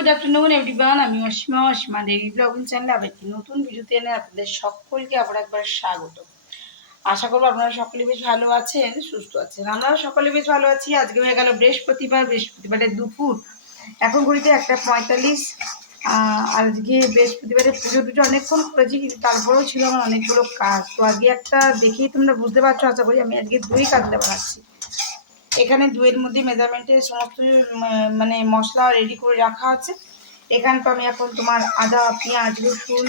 Good afternoon everyone, আমি Asima daily blogging চ্যানেলে আবার একটি নতুন ভিডিওতে এনে আপনাদের সকলকে আবার একবার স্বাগত। আশা করবো আপনারা সকলে বেশ ভালো আছেন, সুস্থ আছেন। আমরাও সকলে বেশ ভালো আছি। আজকে হয়ে গেল বৃহস্পতিবারের দুপুর, এখন ঘড়িতে 1:45। আজকে বৃহস্পতিবারের পুজো টুজো অনেকক্ষণ করেছি, কিন্তু তারপরেও ছিল আমার অনেকগুলো কাজ। তো আজকে একটা দেখেই তোমরা বুঝতে পারছো আশা করি, আমি আজকে দই কাতলা বানাচ্ছি। এখানে দইয়ের মধ্যে মেজারমেন্টে সমস্ত মানে মশলা রেডি করে রাখা আছে। এখানে তো আমি এখন তোমার আদা, পেঁয়াজ, রসুন,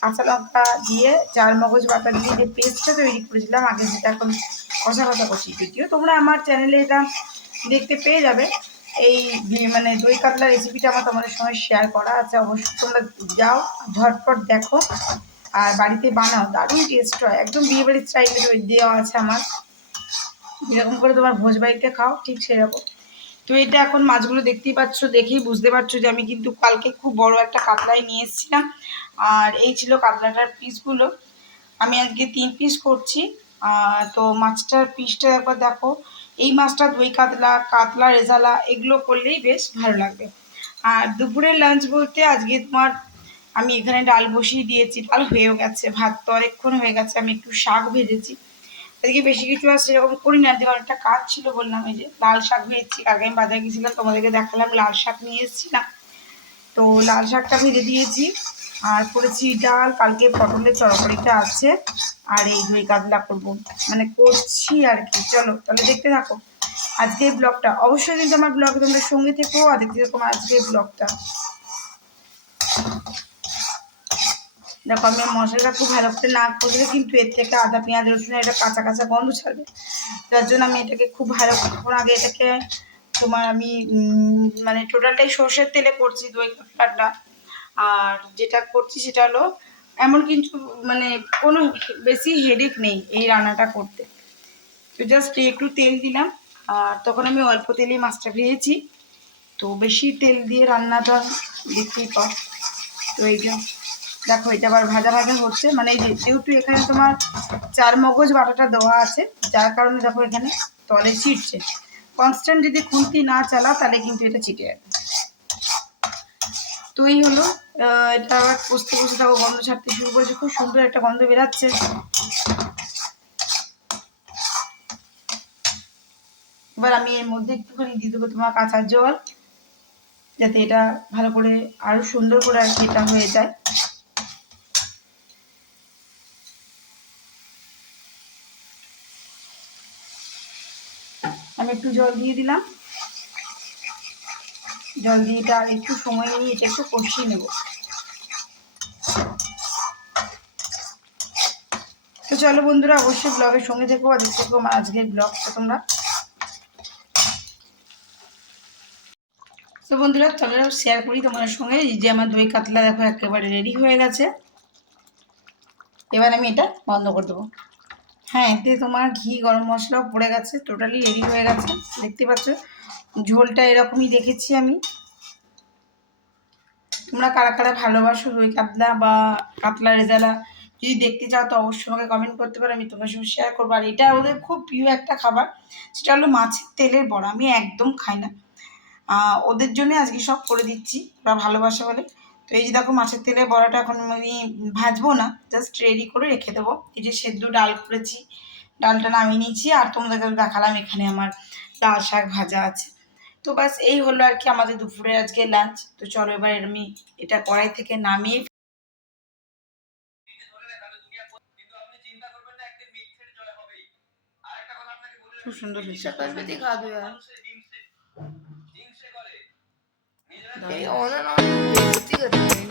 কাঁচা লঙ্কা দিয়ে চার মগজ বাটা দিয়ে যে পেস্টটা তৈরি করেছিলাম আগে, যেটা এখন কষা করছি। যদিও তোমরা আমার চ্যানেলে এটা দেখতে পেয়ে যাবে। এই মানে দই কাতলা রেসিপিটা আমার তোমাদের সঙ্গে শেয়ার করা আছে, অবশ্যই তোমরা যাও ঝটপট দেখো আর বাড়িতে বানাও, দারুণ টেস্ট হয়। একদম বিয়েবাড়ির স্টাইলে দেওয়া আছে আমার, যেরকম করে তোমার ভোজ বাড়িতে খাও ঠিক সেরকম। তো এটা এখন মাছগুলো দেখতেই পাচ্ছ, দেখেই বুঝতে পারছো যে আমি কিন্তু কালকে খুব বড় একটা কাতলাই নিয়ে এসেছিলাম। আর এই ছিল কাতলাটার পিসগুলো, আমি আজকে 3 পিস করছি। তো মাছটার পিসটা একবার দেখো। এই মাছটা দই কাতলা রেজালা এগুলো করলেই বেশ ভালো লাগবে। আর দুপুরের লাঞ্চ বলতে আজকে তোমার আমি এখানে ডাল বসিয়ে দিয়েছি, ডাল হয়েও গেছে, ভাত তো অনেকক্ষণ হয়ে গেছে। আমি একটু শাক ভেজেছি, আজকে বেশি কিছু আর সেরকম করি না, আজকে অনেকটা কাজ ছিল। বললাম এই যে লাল শাক ভেজেছি, আগে আমি বাজারে গেছিলাম তোমাদেরকে দেখালাম লাল শাক নিয়ে এসেছিলাম, তো লাল শাকটা ভেজে দিয়েছি। আর করেছি ডাল, কালকে পটলের তরকারিটা আছে, আর এই দই কাতলা করবো মানে করছি আর কি। চলো তাহলে দেখতে থাকো আজকে এই ব্লগটা। অবশ্যই কিন্তু আমার ব্লগে তোমরা সঙ্গে থেকো আর দেখতে থাকো আজকে এই ব্লগটা। দেখো আমি মশলাটা খুব ভালো করে না করলে কিন্তু এর থেকে আদা পেঁয়াজ রসুনের একটা কাঁচা কাঁচা গন্ধ ছাড়বে। যার জন্য আমি এটাকে খুব ভালো করে আগে এটাকে তোমার আমি মানে টোটালটাই সর্ষের তেলে করছি দই কাতলাটা। আর যেটা করছি সেটা হলো এমন কিন্তু মানে কোনো বেশি হেডেক নেই এই রান্নাটা করতে। তো জাস্ট একটু তেল দিলাম, আর তখন আমি অল্প তেলেই মাছটা ভেজেছি। তো বেশি তেল দিয়ে রান্নাটা দেখতেই পাও। তো এই যে দেখো এটা আবার ভাজা ভাজা হচ্ছে, মানে এই যেহেতু এখানে তোমার চার মগজ বাটাটা দেওয়া আছে, যার কারণে দেখো এখানে তলে ছিটছে। কনস্ট্যান্ট যদি খুন্তি না চালা তাহলে কিন্তু এটা ছিটে যাবে। তো এই হলো, এটা আবার কষতে কষতে দেখো গন্ধ ছাড়তে শুরু করেছে, খুব সুন্দর একটা গন্ধ বেরাচ্ছে। এবার আমি এর মধ্যে একটুখানি দিয়ে দেবো তোমার কাঁচা জল, যাতে এটা ভালো করে আরো সুন্দর করে আর কি এটা হয়ে যায়। আমি একটু জল দিয়ে দিলাম, জল দিয়ে এটা একটু সময় নিয়ে এটা একটু কষিয়ে নেব। তো চলো বন্ধুরা, অবশ্যই ব্লগের সঙ্গে থেকো আর দেখতে থাকো আমার আজকের ব্লগটা তোমরা। তো বন্ধুরা চলো শেয়ার করি তোমাদের সঙ্গে যে আমার দই কাতলা দেখো একেবারে রেডি হয়ে গেছে। এবার আমি এটা বন্ধ করে দেবো। হ্যাঁ, এতে তোমার ঘি গরম মশলাও পড়ে গেছে, টোটালি রেডি হয়ে গেছে। দেখতে পাচ্ছ ঝোলটা এরকমই দেখেছি আমি। তোমরা কারা কারা ভালোবাসো দই কাতলা বা কাতলা রেজালা, যদি দেখতে চাও তো অবশ্যই আমাকে কমেন্ট করতে পারো, আমি তোমার সঙ্গে শেয়ার করবো। আর এটা ওদের খুব প্রিয় একটা খাবার, সেটা হলো মাছের তেলের বড়া। আমি একদম খাই না, ওদের জন্য আজকে সব করে দিচ্ছি, ওরা ভালোবাসা বলে। তো এই যে দেখো মাছের তেলের বড়াটা এখন আমি ভাজবো না, জাস্ট রেডি করে রেখে দেবো। এই যে সেদ্ধ ডাল করেছি, ডালটা নামিয়ে নিয়েছি, আর তোমাদেরকে দেখালাম এখানে আমার লাল শাক ভাজা আছে। তো বাস এই হলো আর কি আমাদের দুপুরের আজকে লাঞ্চ। তো চলো এবার আমি এটা কড়াই থেকে নামিয়ে খুব সুন্দর হয়েছে। ये ऑन एंड ऑन बेइज्जती कर रही है।